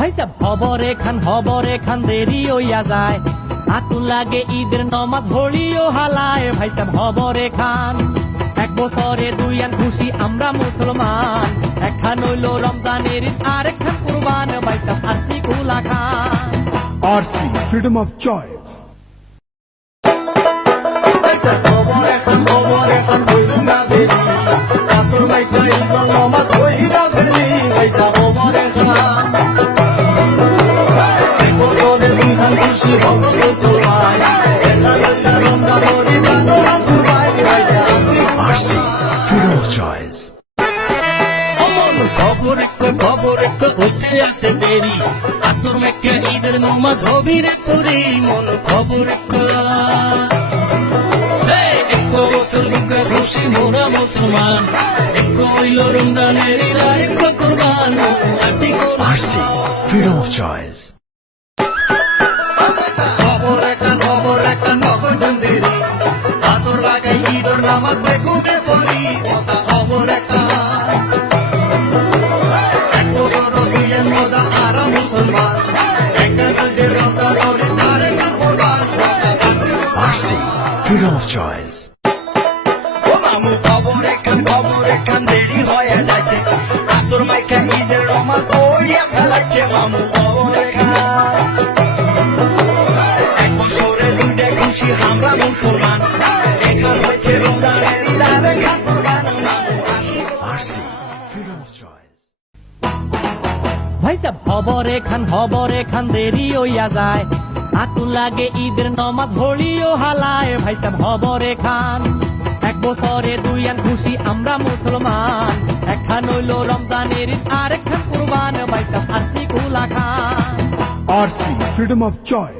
ভাই সাহেব হবরে খান হবরে দেরি হইয়া যায়। আতুন লাগে ঈদের নমাজ হলিও হালায় ভাই সাহেব হবরে খান এক বছরে দুই আন খুশি আমরা মুসলমান। একখান হইল রমজানের আর একখান কুরবান ভাই সাহেব আশি কুলা খান। of choice. পয়সা খবর এখন খবর এখন না দেরি। নমাজ খবর একটা খবর একটা হবি রে পুরি মন খবর একটা এই, এক বছর খুশি মোরা মুসলমান এক হইল রমজানের ঈদ আর এক কোরবান. একটা নগদ দেরি কাতর লাগাই ঈদর নামাজ বেকুবে পড়ি। কথা খবর একটা। এক বছর দুইয়ের মজা আর মুসলমান। একটা নজরে রমজান হরি তার একটা কোরবান freedom of choice. ও মামু খবর এখান খবর এখান দেরি হয়ে যাচ্ছে। আতর মাইকা আমরা মুসলমান এখান এখান কোরবান মামু আসি RC, freedom of choice. ভাই সাহেব হবরে খান হবরে খান দেরি যায়। আতুন লাগে ঈদের নমাজ হালায়। ভাই সাহেব হবরে খান এক বছরে দুই আন খুশি আমরা মুসলমান। একখান হইল রমজানের ঈদ আর একখান কুরবান। ভাই সাহেব আশি কুলা খান। RC, freedom of choice.